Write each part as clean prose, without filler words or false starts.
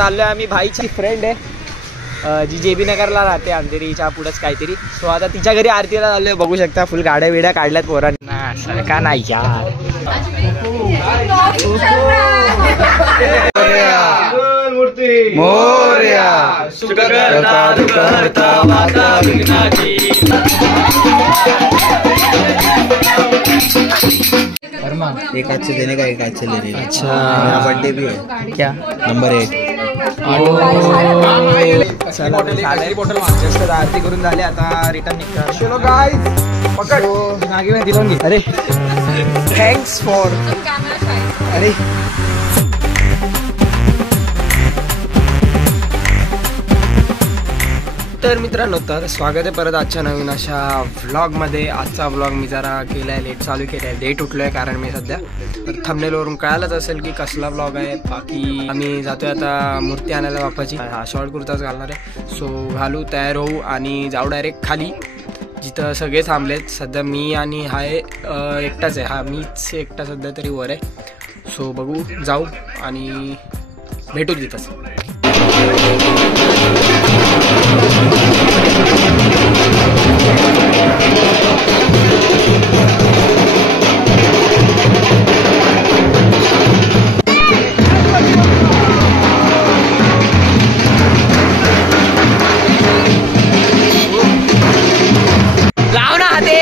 चाललोय आम्ही, भाईची फ्रेंड आहे जी JB नगरला राहते, अंधेरीच्या पुढंच काहीतरी. सो आता तिच्या घरी आरतीला चाललोय. बघू शकता फुल गाड्या बिड्या काढल्यात पोरांना. सारखा नाही यार. मोरया सुख करता दुःख हरता माता विघ्नाची. एक आज से देने का, एक आज से लेने का. अच्छा, मेरा बर्थडे भी है. क्या नंबर 1. जस्ट आरती करून झाले, आता रिटर्न निघतात. चलो गाइस, पकड मागे मी दिलं. अरे थँक्स फॉर. अरे तर मित्रांनो, तर स्वागत आहे परत आजच्या नवीन अशा व्लॉगमध्ये. आजचा व्लॉग मी जरा केला आहे, लेट चालू केला आहे, लेट उठलो आहे कारण मी सध्या. तर थंबनेलवरून कळालंच असेल की कसला व्लॉग आहे. बाकी आम्ही जातोय आता मूर्ती आणायला बाप्पाची. हा शॉर्ट कुर्ताच घालणार आहे. सो घालू, तयार होऊ आणि जाऊ डायरेक्ट खाली जिथं सगळे थांबलेत. सध्या मी आणि हा एकटाच आहे. हा मीच एकटा सध्या तरी वर आहे. सो बघू, जाऊ आणि भेटू तिथंच. लाव ना हाते.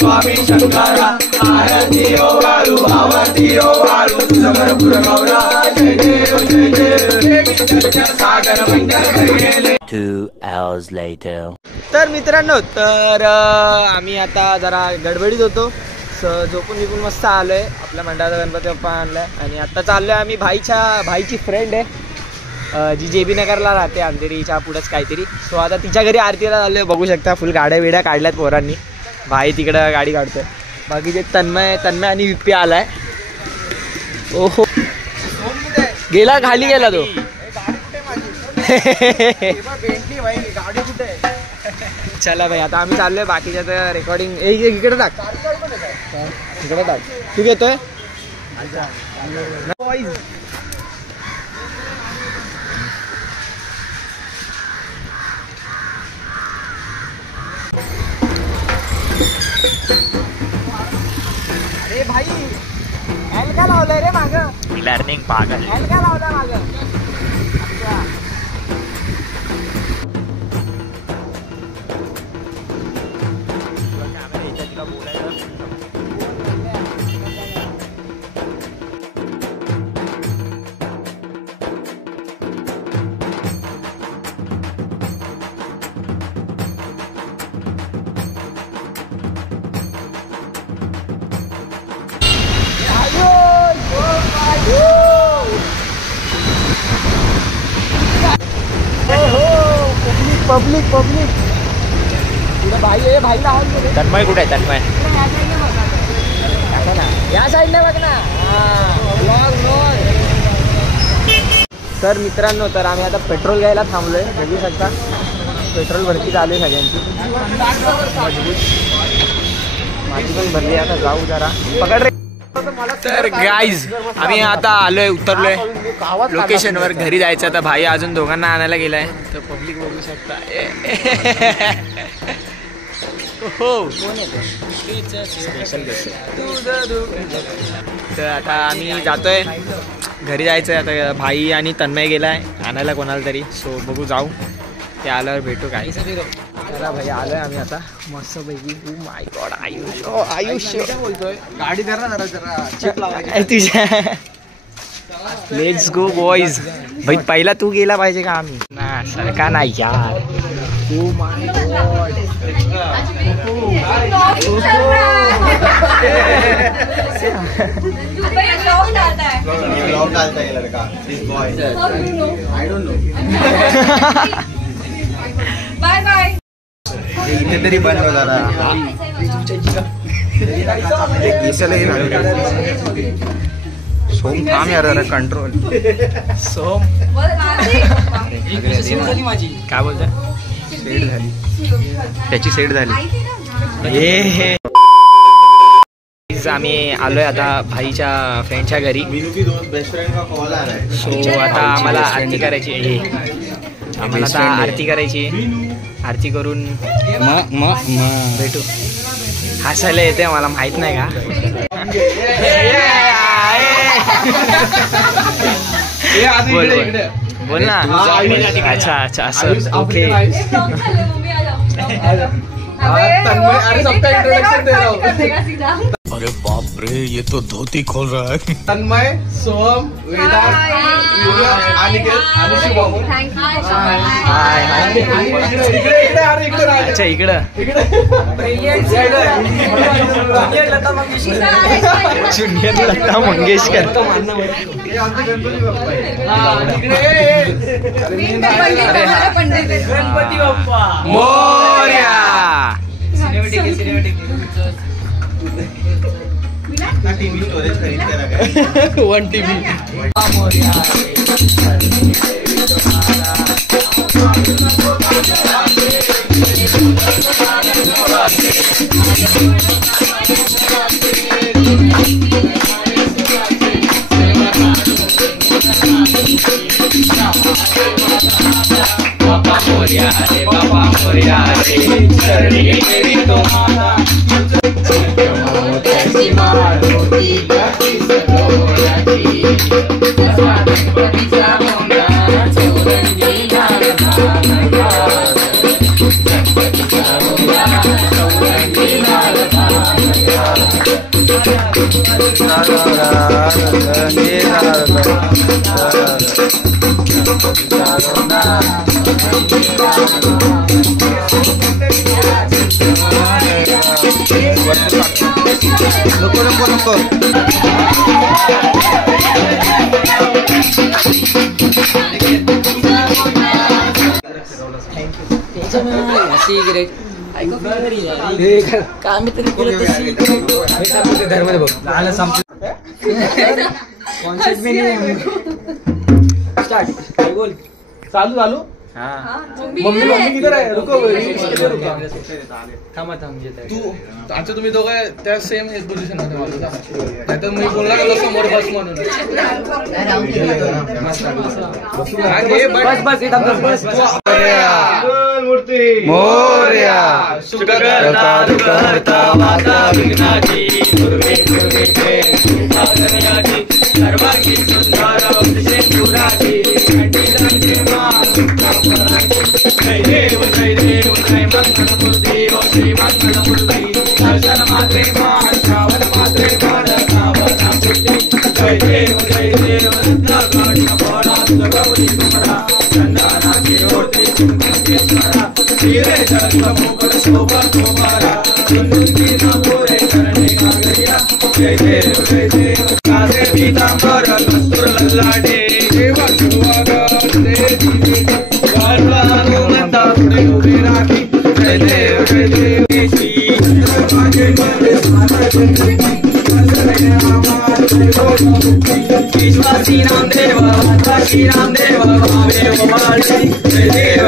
स्वामी शंकरा आरती ओ वाळू आरती ओ वाळू समरपुर गौरा जय जय सागर मंगल गेले 2 hours later. तर मित्रांनो तर आम्ही आता जरा गडबडीत होतो झोपून निघून मस्त आलोय आपल्या मंडळाचा गणपती बाप्पा आणलाय आणि आता चाललोय आम्ही भाईची फ्रेंड आहे जी JB नगरला राहते अंधेरीच्या पुढंच काहीतरी. सो आता तिच्या घरी आरतीला झालोय. बघू शकता फुल गाड्या बिड्या काढल्यात पोरांनी. भाई तिकडं गाडी काढतोय. बाकी जे तन्मय आणि विप्पी आलाय. ओहो गेला खाली गेला तो. चला भाई आता आम्ही चाललोय बाकीच्या तर रेकॉर्डिंग इकडे टाक तू घेतोय. अरे भाई एल का लावलंय रे मागं. लर्निंग पागल. एल का लावला मागं. पब्लिक भाई आहे. भाई तन्मय कुठे आहे तन्मय. या साईडने बघ ना. तर मित्रांनो तर आम्ही आता पेट्रोल घ्यायला थांबलोय. बघू शकता पेट्रोल भरती चालू आहे सगळ्यांची. माझी पण भरली. आता जाऊ जरा पकड रे. तर गाईज आम्ही आता आलोय उतरलोय लोकेशनवर. घरी जायचं आता. भाई अजून दोघांना आणायला गेलाय. तर पब्लिक बघू शकता. तर आता आम्ही जातोय घरी जायचंय. आता भाई आणि तन्मय गेलाय आणायला कोणाला तरी. सो बघू जाऊ ते आल्यावर भेटू. काय चला भाई आलोय आम्ही आता मस्त पैकी. ओ माय गॉड आयुष्य बोलतोय. गाडी कर ना जरा तुझ्या. Let's go boys. भाई पहिला तू गेला पाहिजे का आम्ही ना सारखा नाही यार. Oh my God bye bye. इथे तरी बनव जरा. सोम थांब यार जरा कंट्रोल. सोम काय बोलतोय. सेट झाली त्याची सेट झाली. आम्ही आलोय आता भाईच्या फ्रेंडच्या घरी. सो आता आम्हाला आरती करायची. आम्हाला आता आरती करायची. आरती करून भेटू. हसायला येते मला माहित नाही का. बोल ना. अच्छा अच्छा असं ओके. अरे बाप रे ये तो धोती खोल रहा है. तन्मय सोम वेदांत अच्छा इकडं junior Lata Mangeshkar. Ganpati Bappa Morya. TV storage खरीद करा. 1 TB. नको नको चालू चालू मम्मी किधर आहे रुको थांबा तू आता तुम्ही दोघं त्या सेम पोझिशन मध्ये नाहीतर मी बोलला का समोर बस म्हणून बस मोरया सुखकर्ता दुःखहर्ता माता विघ्नाची दुर्गे दुर्गे साधनयाची सर्वांगी सुंदर सिंधुराची जय देव जय मंगलमूर्ती ओ श्री मंगलमूर्ती दर्शन मात्रे मान श्रावण मात्रे मान श्रावणामूर्ती जय देव गौरी कुमरा चंदनाची ओरती कुंकुमेश्वरा हिरे जल मुकुट शोभा कुमारा सुंदरी नापुरे करणे गागरिया जय देव कासे पीतांबर कस्तूर लल्लाडे देवा सुहागत देवी गाढवानुमंता पुढे उभे राखी जय देव श्री विश्वासी रामदेव काशी रामदेव भावे उमाळी जय देव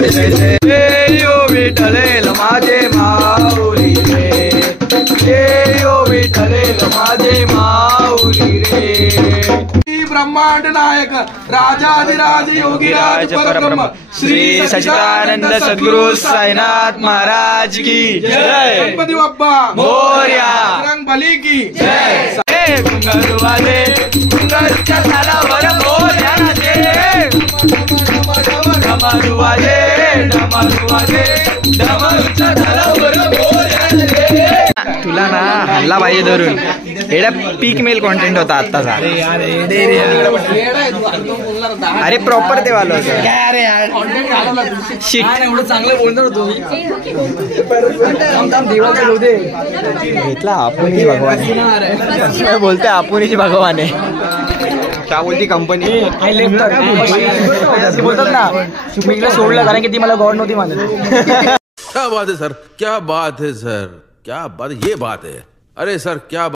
यो विठ्ठलेल माझे माऊली रे यो विठ्ठलेल माझे माऊली रे ब्रह्मांड नायक राजाधिराज योगीराज परब्रह्म श्री सच्चिदानंद सद्गुरु साईनाथ महाराज की जय गणपती बाप्पा मोरया रंग बली की जय घुंगरू वाले घुंगरूच्या तालावर मोरया नाचे डमरू वाले डमरूच्या तालावर मोरया नाचे तुला ना हल्ला पाहिजे धरून एवढा पीक मेल कॉन्टेंट होता आत्ताचा अरे प्रॉपर ते वाला होतं एवढं चांगलं बोलणार होतो घेतला आपण बोलते आपण भगवान आहे क्या बोलती कंपनी बोलतात ना मी सोडलं कारण की ती मला गॉड नव्हती मानत क्या बात है सर क्या बात है सर क्या बात ये बात है अरे सर क्या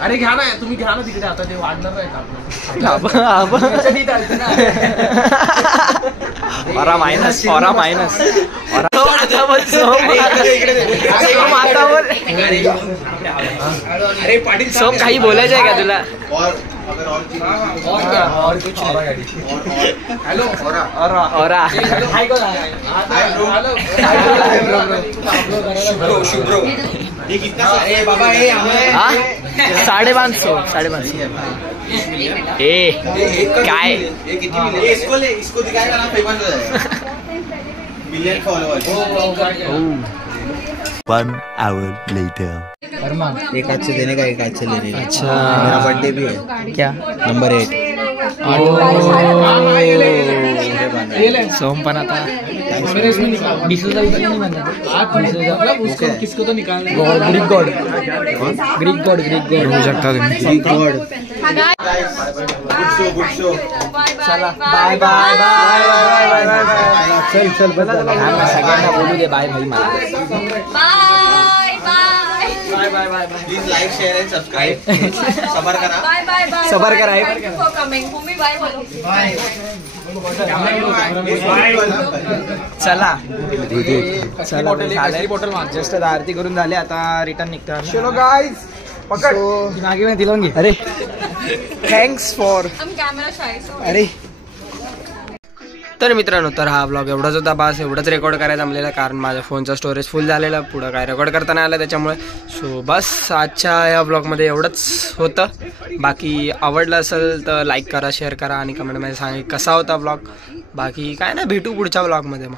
अरे घ्या ना तुम्ही घ्या ना तिकडे आता ते वाढणार नाही अरे पाटील सोम काही बोलायचं आहे का तुला साढ़े 500 ए काय इसको दिखाएगा ना फेमस हो जाएगा मिलियन फॉलोअर्स 1 hour later. एक आज से देने का एक आज से लेने का। अच्छा मेरा बर्थडे भी है क्या नंबर 8 सोम पण आता किसको तो निकालना ग्रीक गॉड होऊ शकता तुम्ही गुड शो चला बाय बाय बाय चल सगळ्यांना बोलू दे बाय भाई मला Bye. Please like share end subscribe सबर करा Bye. सबर करा Thank you for coming. Bhumi, bye. चला जस्ट आरती करून झाले आता रिटर्न निघतो चलो गाईज पकड मागे मी दिलं घे अरे thanks for I'm camera shy, so. अरे तर मित्रांनो तर हा ब्लॉग एवढाच होता बस एवढंच रेकॉर्ड करायचं जमलेलं कारण माझ्या फोनचा स्टोरेज फुल झालेला पुढं काय रेकॉर्ड करता नाही आलं त्याच्यामुळे सो बस आजच्या या ब्लॉगमध्ये एवढंच होतं बाकी आवडलं असेल तर लाईक करा शेअर करा आणि कमेंटमध्ये सांगा कसा होता ब्लॉग बाकी काय ना भेटू पुढच्या ब्लॉगमध्ये मग